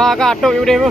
Kakak atuk udah bu.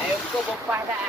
Ayo kau bopah dah.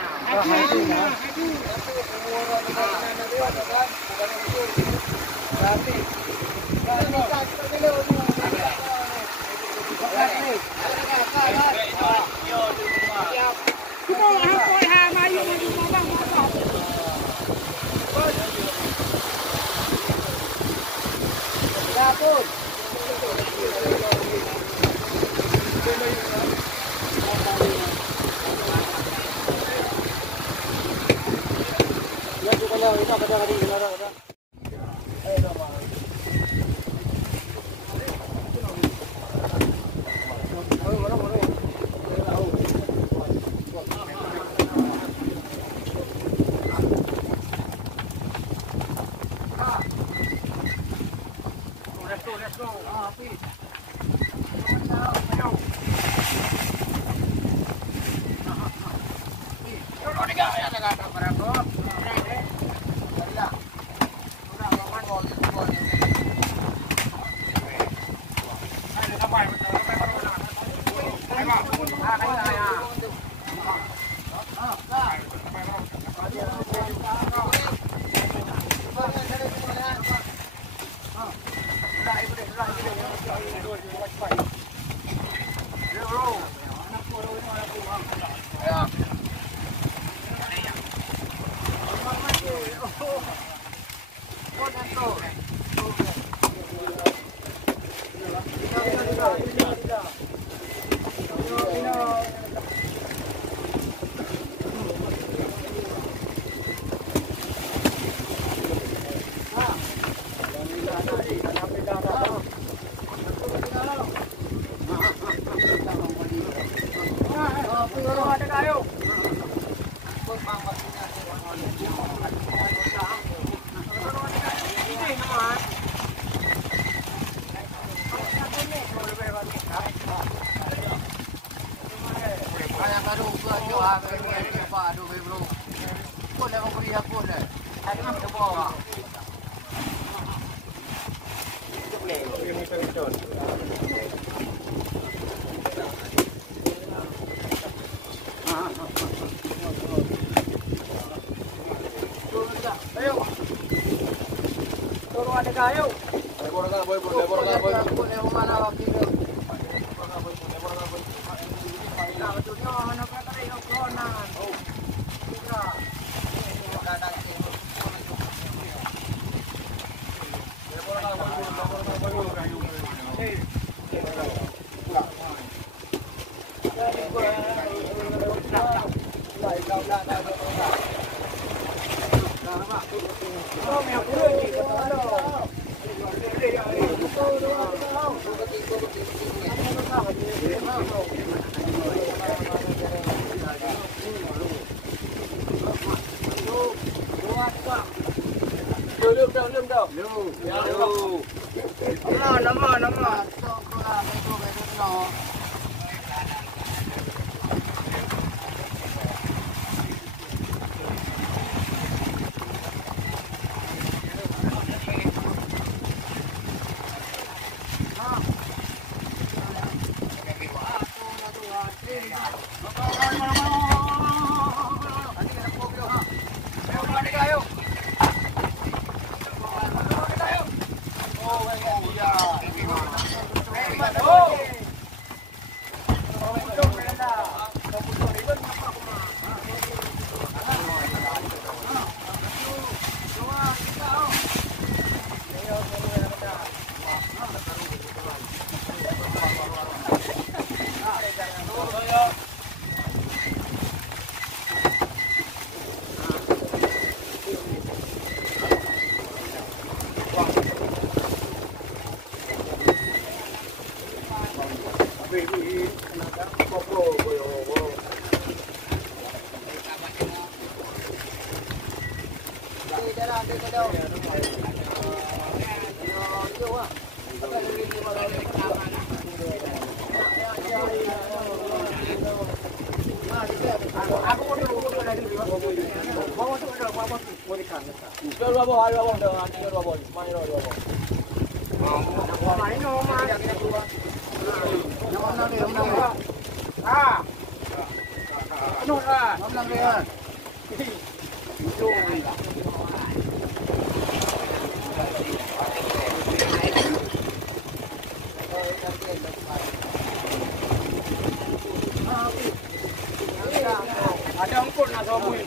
Ada angkut nak sabu ni.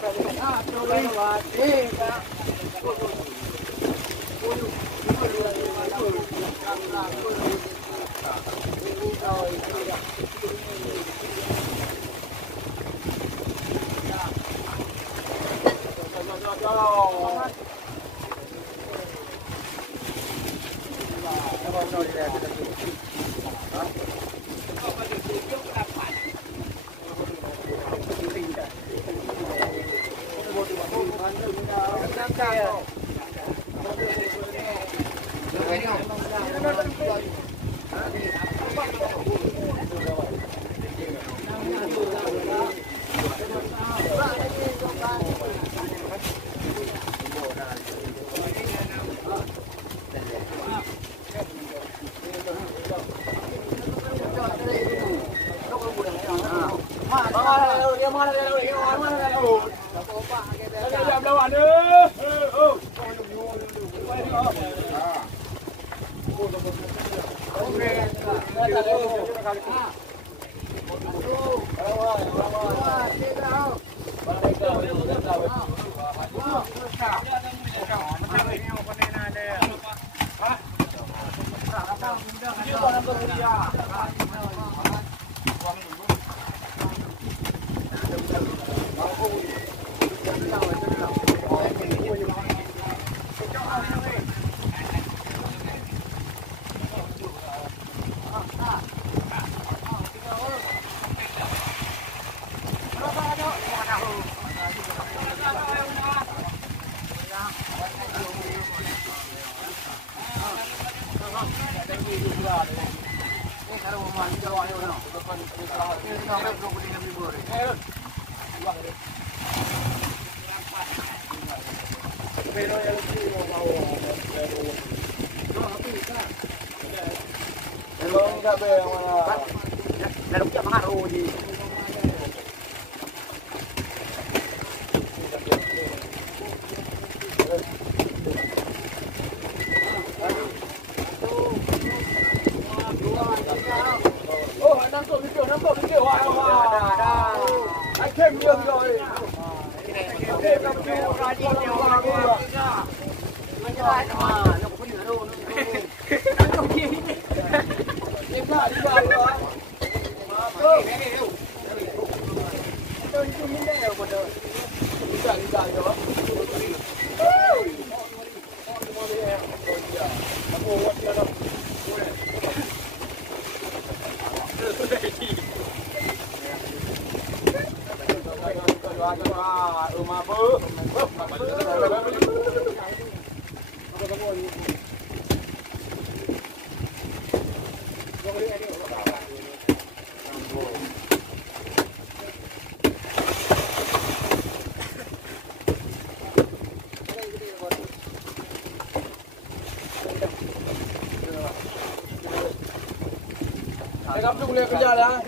Kamu tu boleh kerja lah.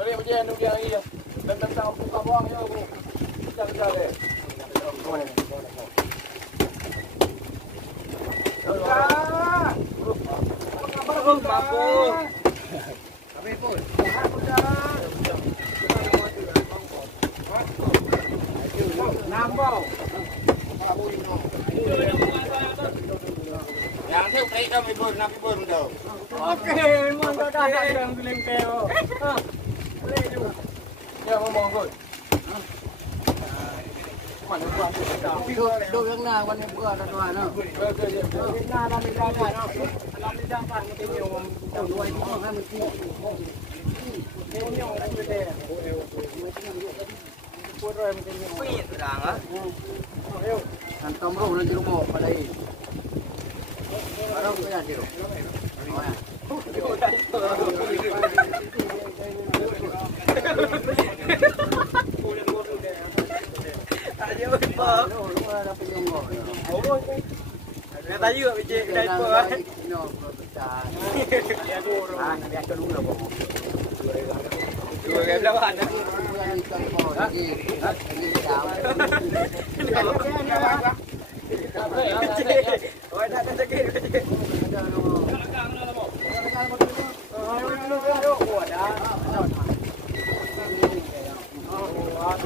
Boleh kerja ni dia lagi. Tentang buka buang je aku. Kerja deh. Yang tu kait kami pun, nabi pun tu. Okey, memang tak ada yang film keo. Boleh tu. Ya, ngomong kot. Đồ nước nào con em vừa là đoàn nào. Nước nào làm mình ra ngoài nào. Làm mình ra ngoài cái nhiều tàu đuôi nó hay mình kia. Cái nhiều là như thế. Cuốn rồi mình cái nhiều. Cái gì đàng á? Thằng tôm rô nó chỉ có bộ mà đây. Ở đâu cái nhà chịu? Kata juga biji kedai apa? Biar kedua lah bang. Dua game lawan. Oh, nak sakit.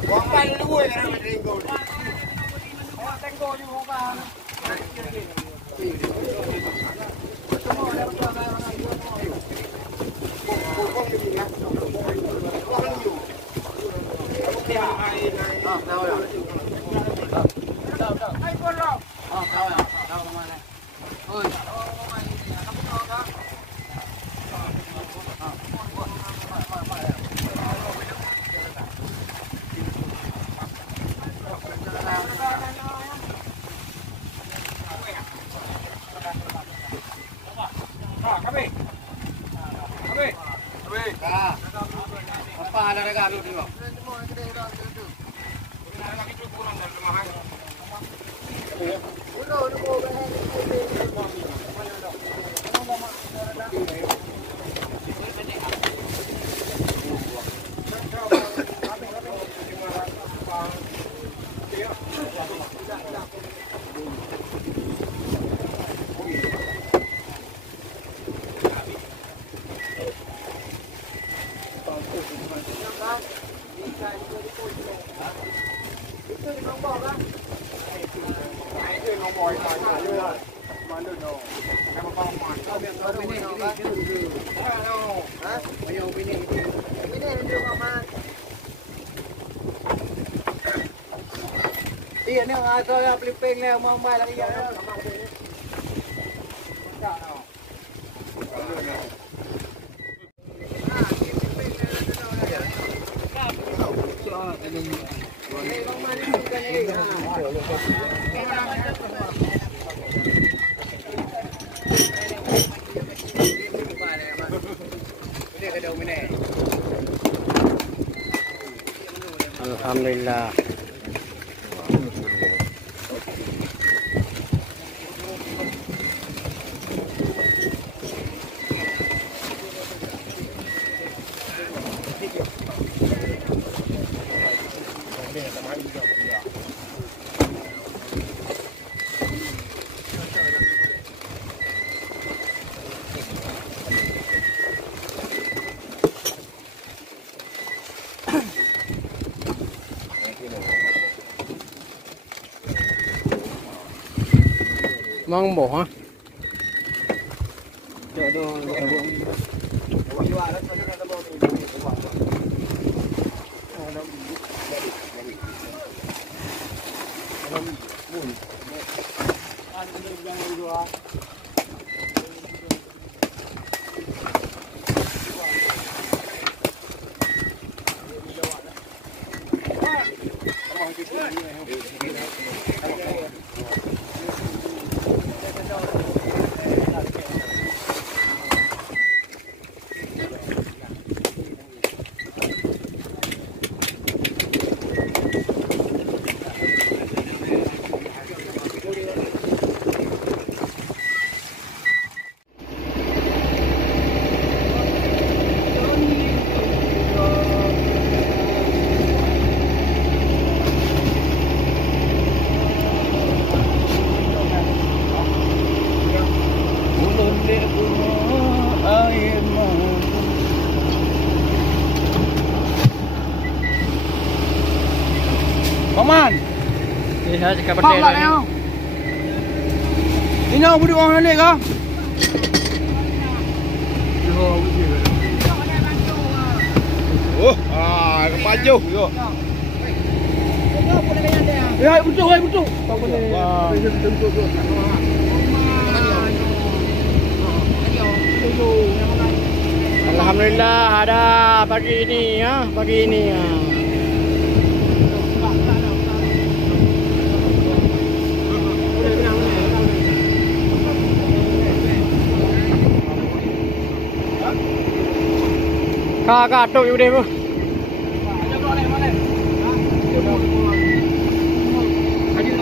Bukan dulu ya nak tinggal. Tengok je orang. Apa ada regalo tu? Iya ni orang ada yang peliping ni mau mai lagi ya. Alhamdulillah. Mang bổ hả? Paman. Ni saya cakap betul lah. Ini apa budak orang ni ke? Oh, maju yo. Ya, betul, betul. Alhamdulillah ada pagi ini ya, pagi ini ya. Kakak tok udah bu. Aja boleh. Aja